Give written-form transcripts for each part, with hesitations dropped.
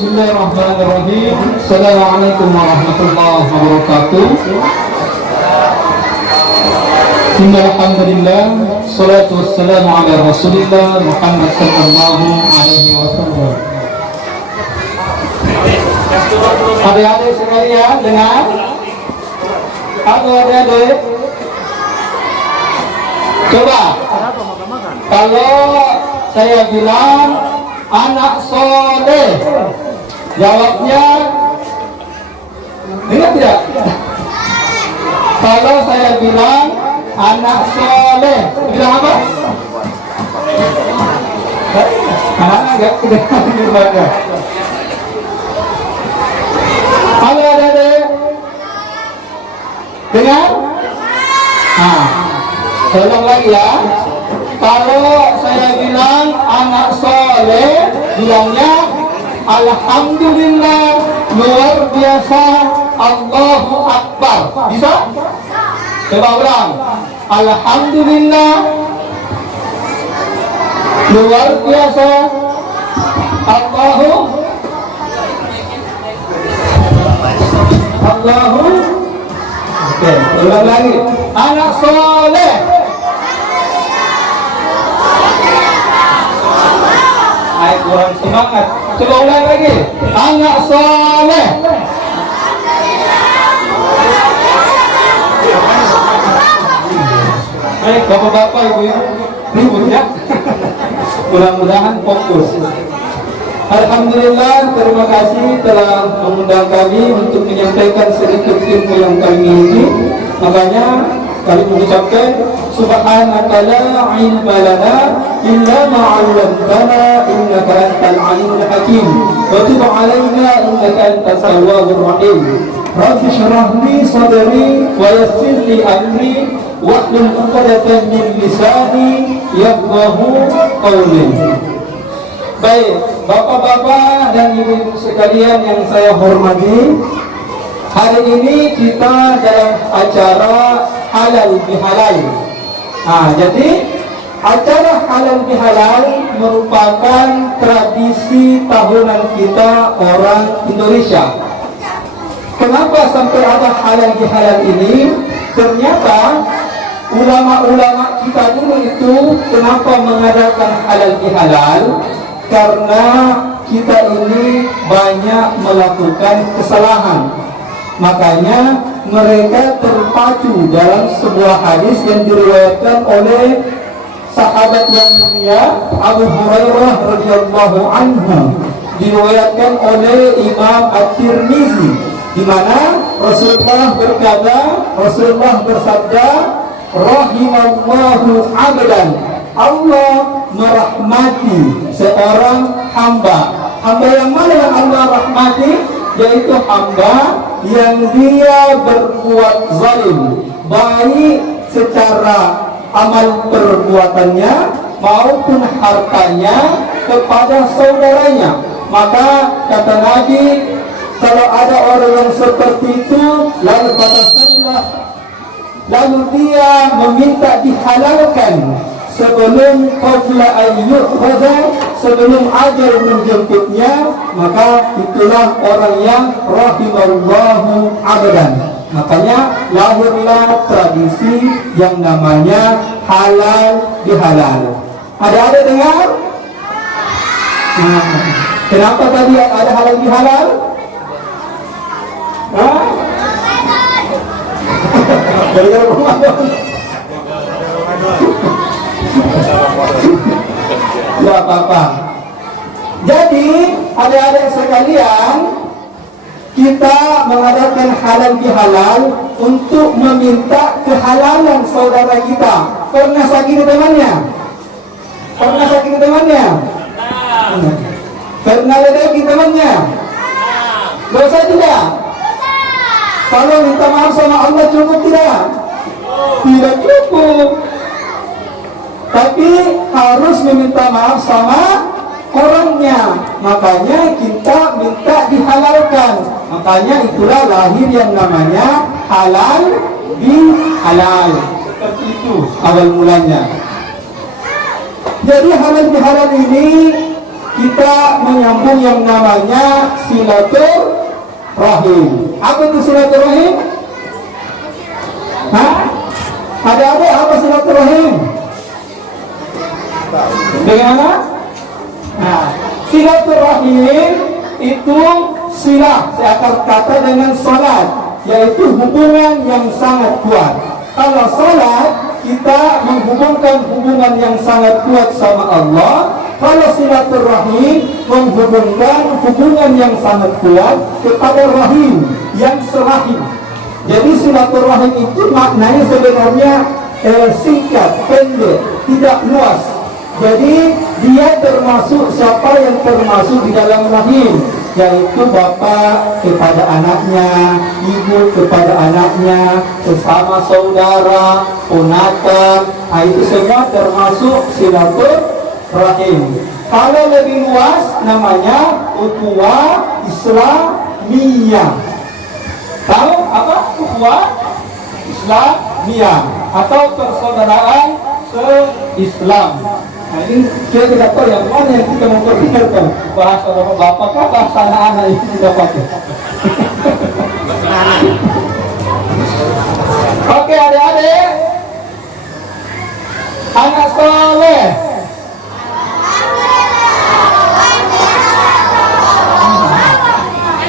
Bismillahirrahmanirrahim. Assalamualaikum warahmatullahi wabarakatuh. Alhamdulillah, salatu wassalamu ala Rasulillah Muhammad sallallahu alaihi wasallam. Adik-adik sekalian, dengar. Halo adik-adik. Coba, kalau saya bilang anak soleh, jawabnya ingat tidak? Kalau saya bilang anak soleh, bilang apa? Agak gimana? Halo adik-adik, dengar? Saya ulang lagi ya. Kalau saya bilang anak soleh, bilangnya alhamdulillah, luar biasa, Allahu Akbar. Bisa? Coba ulang. Alhamdulillah, luar biasa, Allahu. Oke, ulang lagi. Anak soleh. Kurang semangat. Coba ulang lagi. Anak soleh. Baik, bapak-bapak, ibu-ibu, ribut ya. Mudah-mudahan fokus. Alhamdulillah, terima kasih telah mengundang kami untuk menyampaikan sedikit ilmu yang kami miliki. Makanya kami mengucapkan subhanaka la ilma lana illa ma 'allamtana innaka antal alimul hakim wa tub 'alaina innaka antat tawwabur rahim. Rabbi shrah li sadri wa yassir li amri wahlul 'uqdatam min lisani yafqahu qawli. Baik, bapak-bapak dan ibu-ibu sekalian yang saya hormati, hari ini kita dalam acara halal bihalal. Jadi acara halal bihalal merupakan tradisi tahunan kita orang Indonesia. Kenapa sampai ada halal bihalal ini? Ternyata ulama-ulama kita dulu itu kenapa mengadakan halal bihalal? Karena kita ini banyak melakukan kesalahan. Makanya mereka terpacu dalam sebuah hadis yang diriwayatkan oleh sahabat yang mulia Abu Hurairah radhiyallahu anhu, diriwayatkan oleh Imam At-Tirmizi, di mana Rasulullah bersabda, rahimallahu abdan, Allah merahmati seorang hamba. Hamba yang mana yang Allah rahmati? Yaitu hamba yang dia berbuat zalim, baik secara amal perbuatannya maupun hartanya kepada saudaranya. Maka kata Nabi, kalau ada orang yang seperti itu lalu dia meminta dihalalkan sebelum qabla ayyukhadha, sebelum ajal menjemputnya, maka itulah orang yang rahimallahu abdan. Makanya lahirlah tradisi yang namanya halal bihalal. Ada dengar? Kenapa tadi ada halal bihalal? Gara-gara Ramadan. Ya apa-apa. Jadi adik-adik sekalian, kita mengadakan halal bihalal untuk meminta kehalalan saudara kita. Pernah sakit temannya? Pernah sakit temannya? Pernah ledeki temannya? Dosa tidak? Kalau minta maaf sama Allah cukup tidak? Tidak cukup. Tapi harus meminta maaf sama orangnya. Makanya kita minta dihalalkan. Makanya itulah lahir yang namanya halal bihalal. Seperti itu awal mulanya. Jadi halal bihalal ini kita menyambung yang namanya silaturahim. Apa itu silaturahim? Hah? Ada apa silaturahim? Bagaimana? Nah, silaturahim itu silah seakar kata dengan salat, yaitu hubungan yang sangat kuat. Kalau salat, kita menghubungkan hubungan yang sangat kuat sama Allah. Kalau silaturahim, menghubungkan hubungan yang sangat kuat kepada rahim yang serahim. Jadi silaturahim itu maknanya sebenarnya singkat, pendek, tidak luas. Jadi dia termasuk siapa yang termasuk di dalam rahim, yaitu bapak kepada anaknya, ibu kepada anaknya, sesama saudara, ponakan, itu semua termasuk silaturahim. Kalau lebih luas namanya ukhuwah Islamiyah. Tahu apa ukhuwah Islamiyah atau persaudaraan se-Islam? Nah, ini kita tidak tahu yang mana yang kita mau perdengarkan, bahasa bapak kah, bahasa anak-anak itu tidak pakai. Oke adik-adik, anak soleh.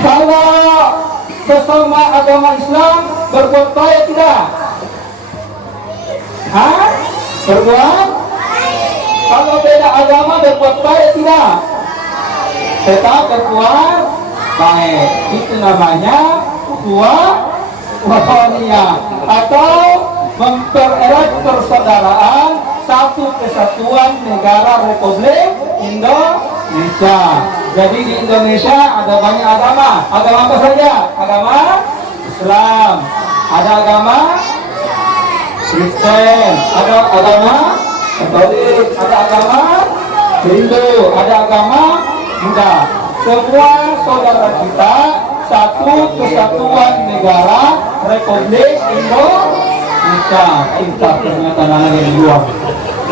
Kalau sesama agama Islam berbuat baik tidak? Hah? Berbuat? Kalau beda agama berbuat baik tidak? Tetap berbuat baik. Itu namanya ukhuwah wataniyah atau mempererat persaudaraan satu kesatuan negara Republik Indonesia. Jadi di Indonesia ada banyak agama. Agama apa saja? Agama Islam. Ada agama Kristen. Ada agama Katolik. Ada agama Hindu. Ada agama Buddha. Semua saudara kita satu kesatuan negara Republik Indonesia. Kita ternyata anak yang dua.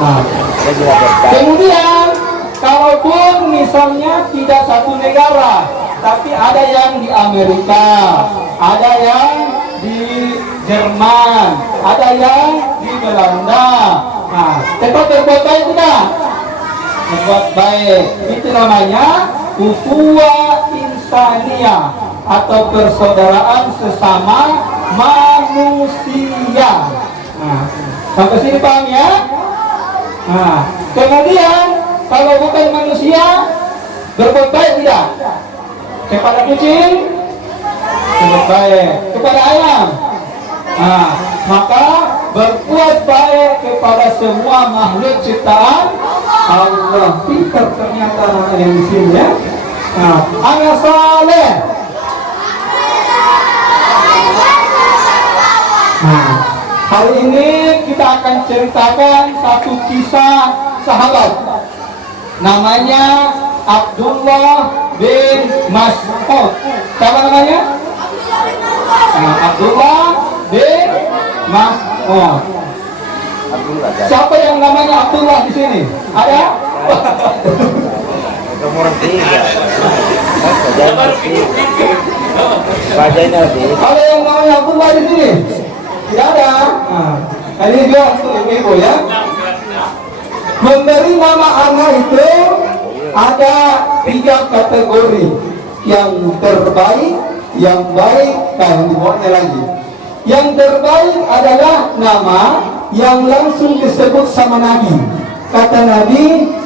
Nah, kemudian kalaupun misalnya tidak satu negara, tapi ada yang di Amerika, ada yang di Jerman, ada yang di Belanda. Nah, tetap berbuat baik tidak? Berbuat baik. Itu namanya ukhuwah insaniyah atau persaudaraan sesama manusia. Nah, sampai sini paham ya? Nah, kemudian kalau bukan manusia berbuat baik tidak? Kepada kucing berbuat baik, kepada ayam. Nah, maka berbuat baik kepada semua makhluk ciptaan Allah. Pintar ternyata anak yang di sini ya. Nah, anak saleh. Nah, hari ini kita akan ceritakan satu kisah sahabat. Namanya Abdullah bin Mas'ud. Siapa namanya? Nah, Abdullah bin Mas'ud. Siapa yang namanya Abdullah di sini? Ada? Ada yang namanya Abdullah di sini? Tidak ada. Nah, ini juga untuk ibu ya. Memberi nama anak itu ada 3 kategori. Yang terbaik, yang baik, dan dibawanya lagi. Yang terbaik adalah nama yang langsung disebut sama Nabi. Kata Nabi,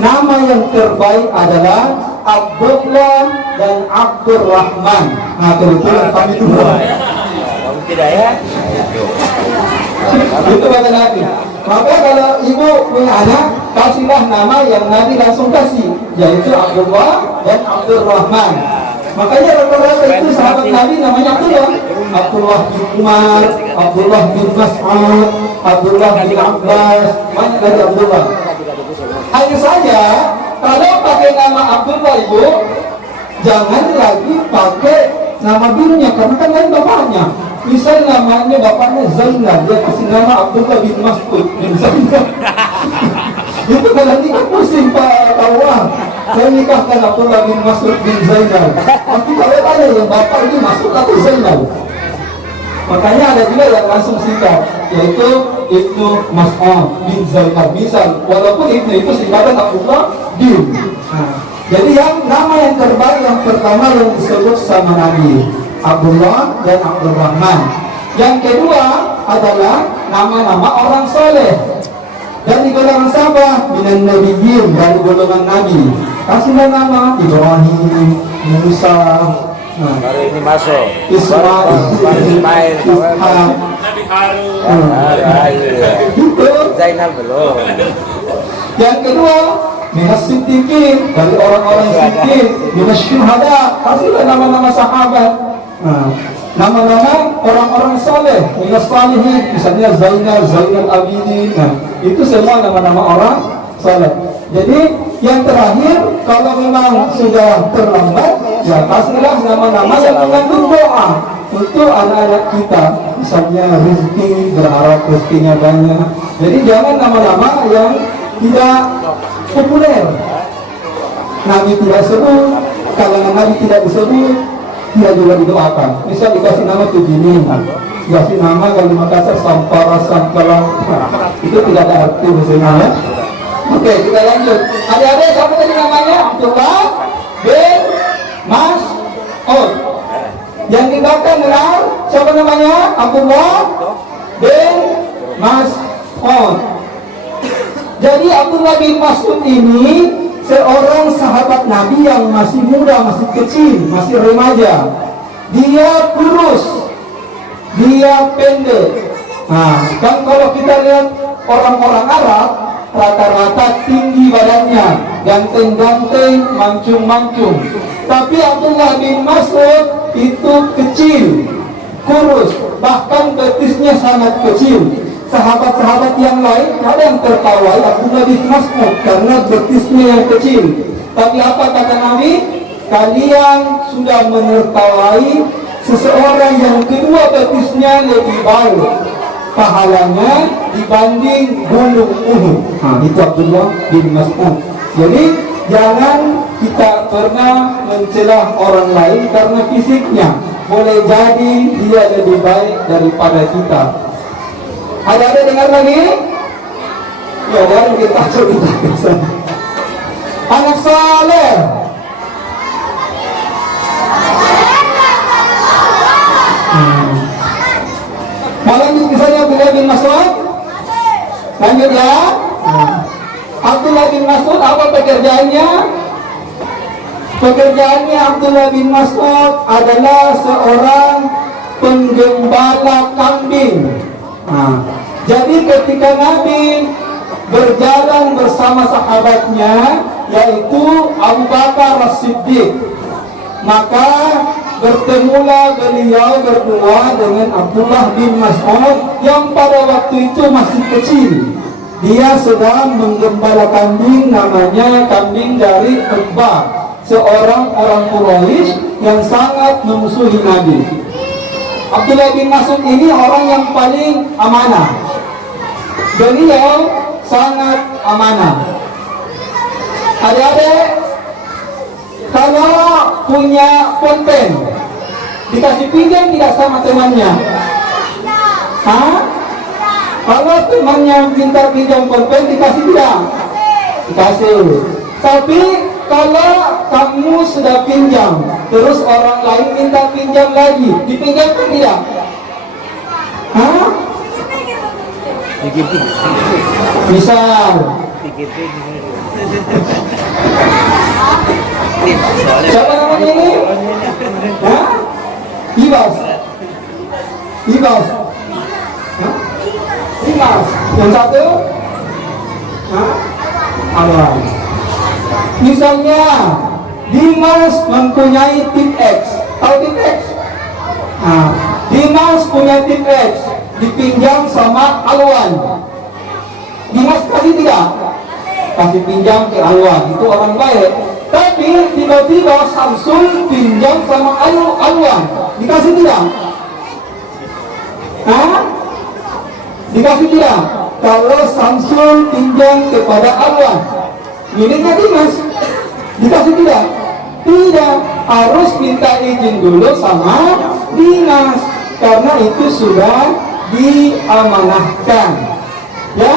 nama yang terbaik adalah Abdullah dan Abdurrahman. Nah, kebetulan kami dua. Tidak ya? Itu kata Nabi. Maka kalau ibu punya anak, kasihlah nama yang Nabi langsung kasih, yaitu Abdullah dan Abdurrahman. Makanya rata-rata itu sahabat Nabi namanya Abdullah. Abdullah bin Umar, Abdullah bin Mas'ud, Abdullah bin Abbas, banyak lagi Abdullah. Hanya saja kalau pakai nama Abdullah ibu, jangan lagi pakai nama birunya, karena kan lain bapaknya. Misal namanya bapaknya Zainal, dia kasih nama Abdullah bin Mas'ud bin Zainal. Itu kan nanti kan pusing Pak Tawar. saya nikahkan Abdullah bin Mas'ud bin Zainal. Pasti kalau tanya yang bapak ini Mas'ud atau Zainal. Makanya ada juga yang langsung singkat, yaitu Ibnu Mas'ud bin Zainal. Misal, walaupun Ibnu itu singkatan Abdullah bin. Jadi yang nama yang terbaik yang pertama yang disebut sama Nabi, Abdullah dan Abdurrahman. Yang kedua adalah nama-nama orang soleh dari golongan siapa? Minan Nabiyyin, dari golongan Nabi. Kasihlah nama Ibrahim, Musa, baru ini masuk Ismail, Ismail, Ishak, itu. Zainal belum. Yang kedua, minas siddiqin, dari orang-orang siddiq, minas syuhada, kasihlah nama-nama sahabat. Nama-nama orang-orang soleh, minas salihin, misalnya Zainal, Zainal Abidin. Itu semua nama-nama orang soleh. Jadi yang terakhir, kalau memang sudah terlambat, ya kasihlah nama-nama yang mengandung doa untuk anak-anak kita. Misalnya rezeki, berharap rezekinya banyak. Jadi jangan nama-nama yang tidak populer. Nabi tidak sebut, kalangan Nabi tidak disebut, tidak juga didoakan. Misal dikasih nama begini, dikasih nama kalau di Makassar Sampara, Sampala, itu tidak ada arti maksudnya. Oke, kita lanjut. Adik-adik, siapa tadi namanya? Abdullah bin Mas'ud. Yang dibacakan dengan siapa namanya? Abdullah bin Mas'ud. Jadi Abdullah bin Mas'ud ini seorang sahabat Nabi yang masih muda, masih kecil, masih remaja. Dia kurus, dia pendek. Kan kalau kita lihat orang-orang Arab, rata-rata tinggi badannya, ganteng-ganteng, mancung-mancung. Tapi Abdullah bin Mas'ud itu kecil, kurus, bahkan betisnya sangat kecil. Sahabat-sahabat yang lain ada yang tertawai Abdullah bin Mas'ud karena betisnya yang kecil. Tapi apa kata Nabi? Kalian sudah menertawai seseorang yang kedua betisnya lebih baik pahalanya dibanding gunung Uhud. Itu Abdullah bin Mas'ud. Jadi jangan kita pernah mencela orang lain karena fisiknya. Boleh jadi dia lebih baik daripada kita. Ada dengar lagi? Ya, baru kita cerita. Anak saleh. Mau lanjut misalnya Abdullah bin Mas'ud? Lanjut ya. Abdullah bin Mas'ud apa pekerjaannya? Pekerjaannya Abdullah bin Mas'ud adalah seorang penggembala kambing. Jadi ketika Nabi berjalan bersama sahabatnya, yaitu Abu Bakar As-Siddiq, maka bertemulah beliau berdua dengan Abdullah bin Mas'ud yang pada waktu itu masih kecil. Dia sedang menggembala kambing, namanya kambing dari Uqbah, seorang orang Quraisy yang sangat memusuhi Nabi. Abdullah bin Mas'ud ini orang yang paling amanah. Beliau sangat amanah. Adik-adik, kalau punya pulpen dikasih pinjam tidak sama temannya? Kalau temannya minta pinjam pulpen dikasih tidak? Dikasih. Tapi kalau kamu sudah pinjam, terus orang lain minta pinjam lagi, dipinjamkan tidak? Misal siapa namanya ini? Ibas. Ibas. Ibas. Yang satu? Awan. Misalnya Dimas mempunyai tip X. Tahu tip X? Dimas punya tip X, dipinjam sama Alwan. Dimas kasih tidak? Kasih pinjam ke Alwan, itu orang baik. Tapi tiba-tiba Samsul pinjam sama Alwan, dikasih tidak? Dikasih tidak? Kalau Samsul pinjam kepada Alwan, miliknya Dimas. Dikasih tidak? Tidak, harus minta izin dulu sama dinas, karena itu sudah diamanahkan. Ya,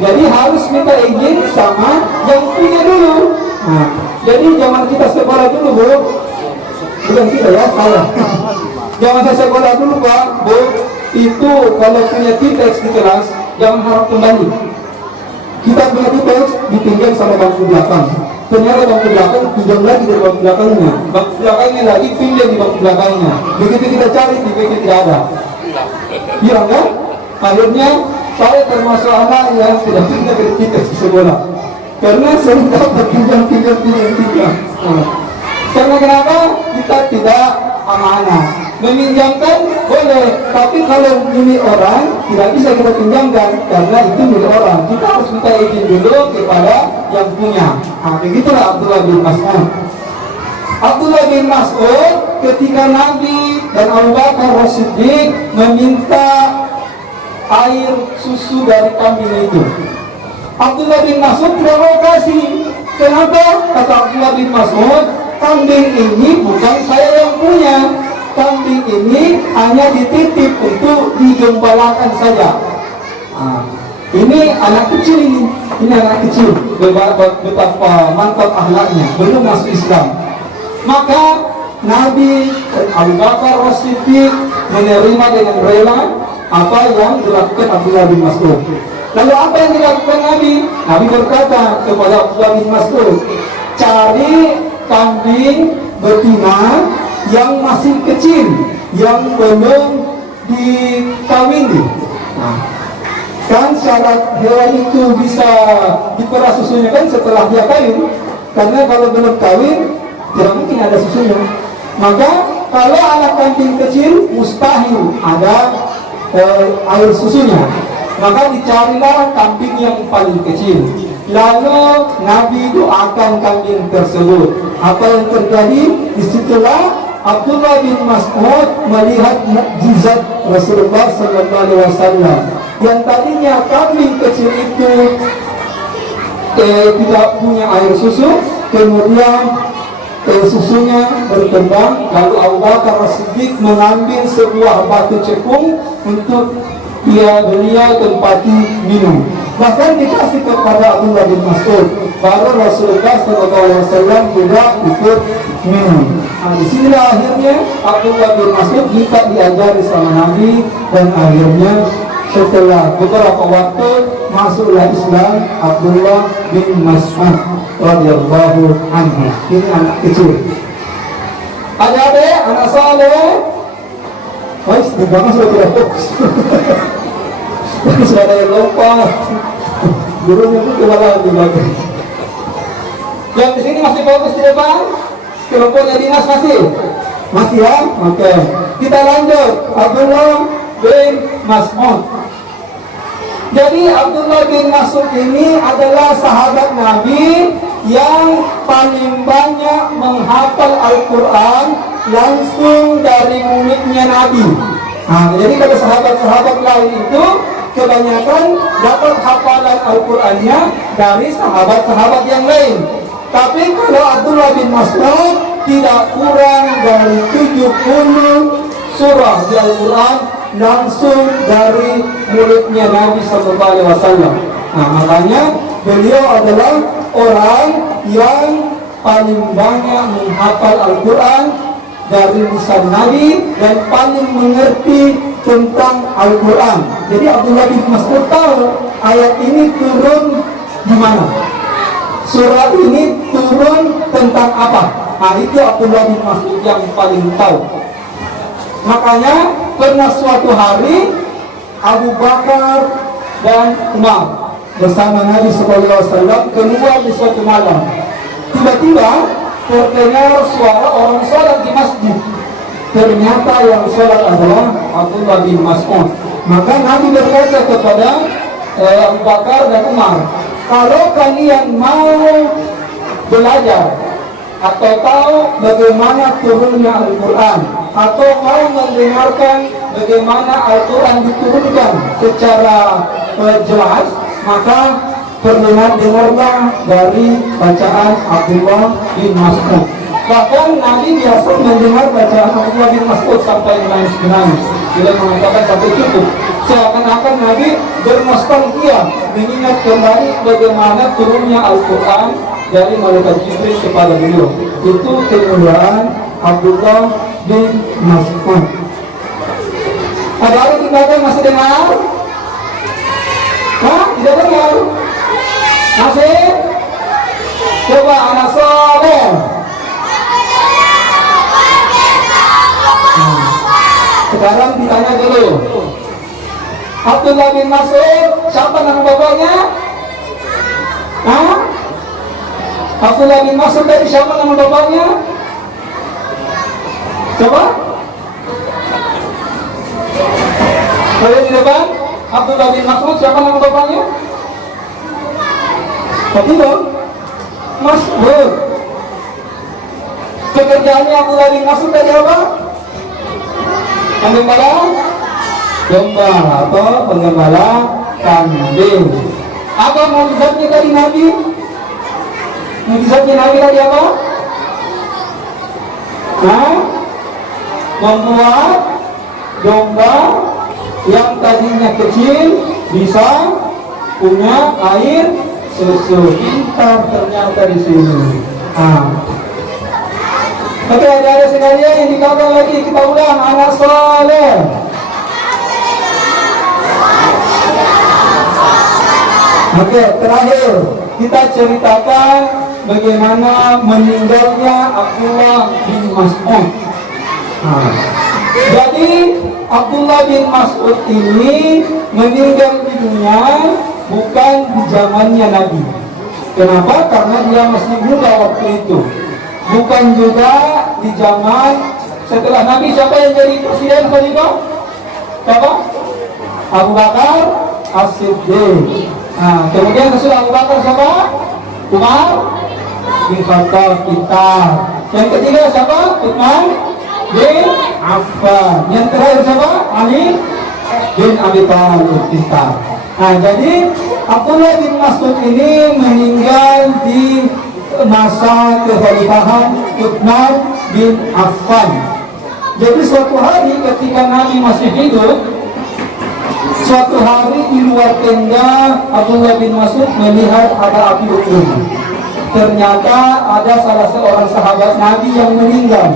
jadi harus minta izin sama yang punya dulu. Nah, jadi zaman kita sekolah dulu, Bu. Bukan kita ya, saya. Zaman saya sekolah dulu, Pak, Bu, itu kalau punya titeks di kelas, jangan harap kembali. Kita punya titeks dipinjam sama bangku belakang. Ternyata bangku belakang pinjam lagi dari bangku belakangnya. Bangku belakangnya lagi pinjam di bangku belakangnya. Begitu kita cari, tiba-tiba tidak ada. Iya kan? Akhirnya saya termasuk anak yang tidak pindah dari titeks di sekolah. Karena saya dapat pinjam. Karena kenapa? Kita tidak amanah. Meminjamkan boleh, tapi kalau milik orang tidak bisa kita pinjamkan karena itu milik orang. Kita harus minta izin dulu kepada yang punya. Nah, begitulah Abdullah bin Mas'ud. Abdullah bin Mas'ud ketika Nabi dan Abu Bakar As-Siddiq meminta air susu dari kambing itu, Abdullah bin Mas'ud tidak mau kasih. Kenapa? Kata Abdullah bin Mas'ud, kambing ini bukan saya yang punya. Kambing ini hanya dititip untuk digembalakan saja. Nah, ini anak kecil ini anak kecil. Betapa mantap akhlaknya, belum masuk Islam. Maka Nabi Abu Bakar As-Siddiq menerima dengan rela apa yang dilakukan Abdullah bin Mas'ud. Lalu apa yang dilakukan Nabi? Nabi berkata kepada Abdullah bin Mas'ud, cari kambing betina yang masih kecil, yang belum dikawini. Nah, kan syarat hewan itu bisa diperas susunya kan setelah dia kawin, karena kalau belum kawin tidak mungkin ada susunya. Maka kalau anak kambing kecil mustahil ada air susunya. Maka dicarilah kambing yang paling kecil. Lalu Nabi doakan kambing tersebut. Apa yang terjadi? Disitulah Abdullah bin Mas'ud melihat mukjizat Rasulullah SAW. Yang tadinya kambing kecil itu tidak punya air susu, kemudian susunya berkembang. Lalu Abu Bakar As-Siddiq mengambil sebuah batu cekung untuk beliau tempati minum. Bahkan dikasih kepada Abdullah bin Mas'ud. Baru Rasulullah SAW juga ikut minum. Nah, disinilah akhirnya Abdullah bin Mas'ud minta diajari sama Nabi, dan akhirnya setelah beberapa waktu masuklah Islam Abdullah bin Mas'ud radhiyallahu anhu. Ini anak kecil. Adik-adik, anak saleh. Wah, di belakang sudah tidak fokus. Sudah ada yang lompat. Gurunya pun kewalahan di belakang. Yang di sini masih fokus di depan. Kelompoknya dinas masih ya? Oke. Kita lanjut. Abdullah bin Mas'ud. Jadi Abdullah bin Mas'ud ini adalah sahabat Nabi yang paling banyak menghafal Al-Quran langsung dari mulutnya Nabi. Nah, jadi kalau sahabat-sahabat lain itu kebanyakan dapat hafalan Al-Qurannya dari sahabat-sahabat yang lain. Tapi kalau Abdullah bin Mas'ud tidak kurang dari 70 surah di Al-Quran langsung dari mulutnya Nabi SAW. Nah, makanya beliau adalah orang yang paling banyak menghafal Al-Quran dari lisan Nabi dan paling mengerti tentang Al-Quran. Jadi Abdullah bin Mas'ud tahu ayat ini turun di mana, surah ini turun tentang apa. Nah, itu Abdullah bin Mas'ud yang paling tahu. Makanya pernah suatu hari Abu Bakar dan Umar bersama Nabi SAW keluar di suatu malam. Tiba-tiba terdengar suara orang sholat di masjid. Ternyata yang sholat adalah Abdullah bin Mas'ud. Maka Nabi berkata kepada Abu Bakar dan Umar, kalau kalian mau belajar atau tahu bagaimana turunnya Al-Quran, atau mau mendengarkan bagaimana Al-Quran diturunkan secara jelas, maka pernah dengarlah dari bacaan Abdullah bin Mas'ud. Bahkan Nabi biasa mendengar bacaan Abdullah bin Mas'ud sampai menangis-menangis. Bila mengatakan sampai cukup, seakan-akan Nabi bernostalgia mengingat kembali bagaimana turunnya Al-Quran dari malaikat Jibril kepada beliau. Itu kemuliaan Abdullah bin Mas'ud. Ada orang yang masih dengar? Hah? Tidak dengar? Masih? Coba anak soleh. Sekarang ditanya dulu. Abdullah bin Mas'ud, siapa nama bapaknya? Hah? Abdullah bin Mas'ud dari siapa nama bapaknya? Coba? Boleh di depan? Abdullah bin Mas'ud, siapa nama bapaknya? Tadi dong? Mas'ud. Pekerjaannya Abdullah bin Mas'ud dari apa? Penggembala domba atau penggembala kambing. Apa mukjizatnya dari Nabi? Mukjizatnya Nabi tadi apa? Nah, membuat domba yang tadinya kecil bisa punya air susu. Pintar ternyata di sini. Oke, ada sekalian yang dikatakan lagi, kita ulang, anak soleh. Oke, terakhir kita ceritakan bagaimana meninggalnya Abdullah bin Mas'ud. Jadi Abdullah bin Mas'ud ini meninggal di dunia bukan di zamannya Nabi. Kenapa? Karena dia masih muda waktu itu. Bukan juga di zaman setelah Nabi. Siapa yang jadi presiden khalifah? Siapa? Abu Bakar As-Siddiq. Kemudian sesudah Abu Bakar siapa? Umar bin Khattab. Yang ketiga siapa? Utsman bin Affan. Yang terakhir siapa? Ali bin Abi Thalib. Jadi Abdullah bin Mas'ud ini meninggal di masa kekhalifahan Utsman bin Affan. Jadi suatu hari ketika Nabi masih hidup, suatu hari di luar tenda Abdullah bin Mas'ud melihat ada api unggun. Ternyata ada salah seorang sahabat Nabi yang meninggal.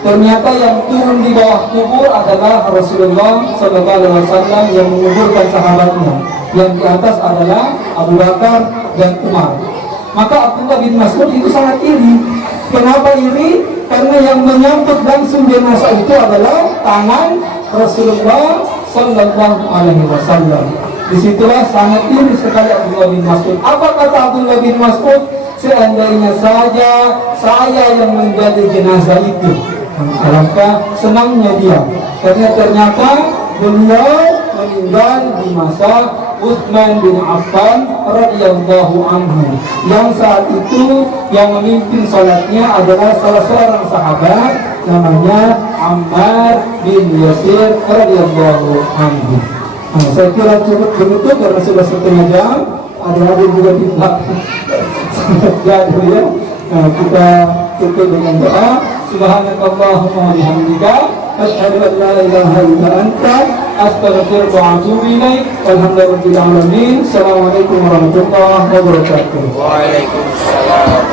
Ternyata yang turun di bawah kubur adalah Rasulullah SAW yang menguburkan sahabatnya. Yang di atas adalah Abu Bakar dan Umar. Maka Abdullah bin Mas'ud itu sangat iri. Kenapa iri? Karena yang menyambut langsung jenazah itu adalah tangan Rasulullah Sallallahu Alaihi Wasallam. Disitulah sangat iri sekali Abdullah bin Mas'ud. Apa kata Abdullah bin Mas'ud? Seandainya saja saya yang menjadi jenazah itu, alangkah senangnya dia. Karena ternyata beliau meninggal di masa Utsman bin Affan radhiyallahu anhu, yang saat itu yang memimpin salatnya adalah salah seorang sahabat namanya Ammar bin Yasir radhiyallahu anhu. Saya kira cukup begitu karena sudah setengah jam. Adik-adik juga tidak jadi ya. Kita tutup dengan doa. Subhanakallahumma wa bihamdika asyhadu an la ilaha illa anta astaghfiruka wa atubu ilaik. Walhamdulillahirabbil alamin. Assalamualaikum warahmatullahi wabarakatuh. Waalaikumsalam.